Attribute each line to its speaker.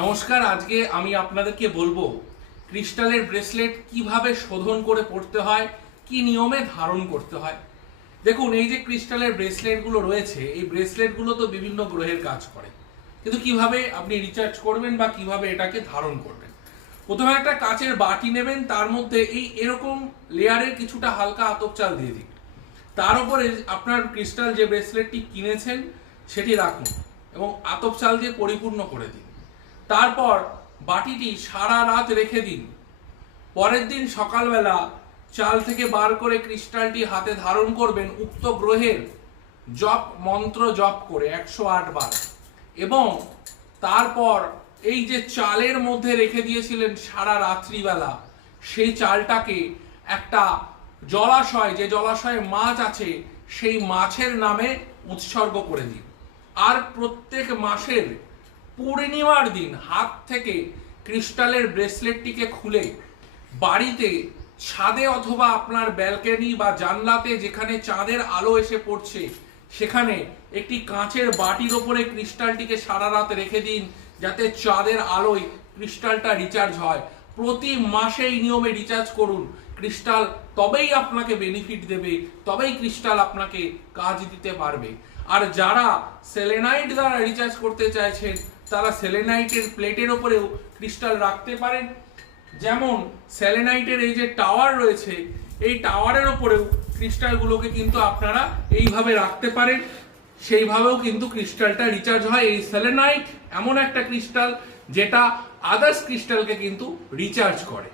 Speaker 1: নমস্কার, আজকে আমি আপনাদেরকে বলব ক্রিস্টালের ব্রেসলেট কীভাবে শোধন করে পড়তে হয়, কি নিয়মে ধারণ করতে হয়। দেখুন, এই যে ক্রিস্টালের ব্রেসলেটগুলো রয়েছে, এই ব্রেসলেটগুলো তো বিভিন্ন গ্রহের কাজ করে। কিন্তু কীভাবে আপনি রিচার্জ করবেন বা কীভাবে এটাকে ধারণ করবেন? প্রথমে একটা কাচের বাটি নেবেন, তার মধ্যে এই এরকম লেয়ারের কিছুটা হালকা আতপ চাল দিয়ে দিন। তার উপরে আপনার ক্রিস্টাল যে ব্রেসলেটটি কিনেছেন, সেটি রাখুন এবং আতপ চাল দিয়ে পরিপূর্ণ করে দিন। তারপর বাটিটি সারা রাত রেখে দিন। পরের দিন সকালবেলা চাল থেকে বার করে ক্রিস্টালটি হাতে ধারণ করবেন উক্ত গ্রহের জপ মন্ত্র জপ করে একশো আট বার। এবং তারপর এই যে চালের মধ্যে রেখে দিয়েছিলেন সারা রাত্রিবেলা, সেই চালটাকে একটা জলাশয়, যে জলাশয়ে মাছ আছে, সেই মাছের নামে উৎসর্গ করে দিন। আর প্রত্যেক মাসের পূর্ণিমার দিন হাত থেকে ক্রিস্টালের ব্রেসলেটটিকে খুলে বাড়িতে ছাদে অথবা আপনার ব্যালকনি বা জানলাতে যেখানে চাঁদের আলো এসে পড়ছে, সেখানে একটি কাঁচের বাটির ওপরে ক্রিস্টালটিকে সারা রাত রেখে দিন, যাতে চাঁদের আলোয় ক্রিস্টালটা রিচার্জ হয়। প্রতি মাসে এই নিয়মে রিচার্জ করুন। ক্রিস্টাল তবেই আপনাকে বেনিফিট দেবে, তবেই ক্রিস্টাল আপনাকে কাজ দিতে পারবে। আর যারা সেলেনাইট দ্বারা রিচার্জ করতে চাইছেন, তারা সেলেনাইটের প্লেটের ওপরেও ক্রিস্টাল রাখতে পারেন। যেমন সেলেনাইটের এই যে টাওয়ার রয়েছে, এই টাওয়ারের ওপরেও ক্রিস্টালগুলোকে কিন্তু আপনারা এইভাবে রাখতে পারেন। সেইভাবেও কিন্তু ক্রিস্টালটা রিচার্জ হয়। এই সেলেনাইট এমন একটা ক্রিস্টাল যেটা আদার্স ক্রিস্টালকে কিন্তু রিচার্জ করে।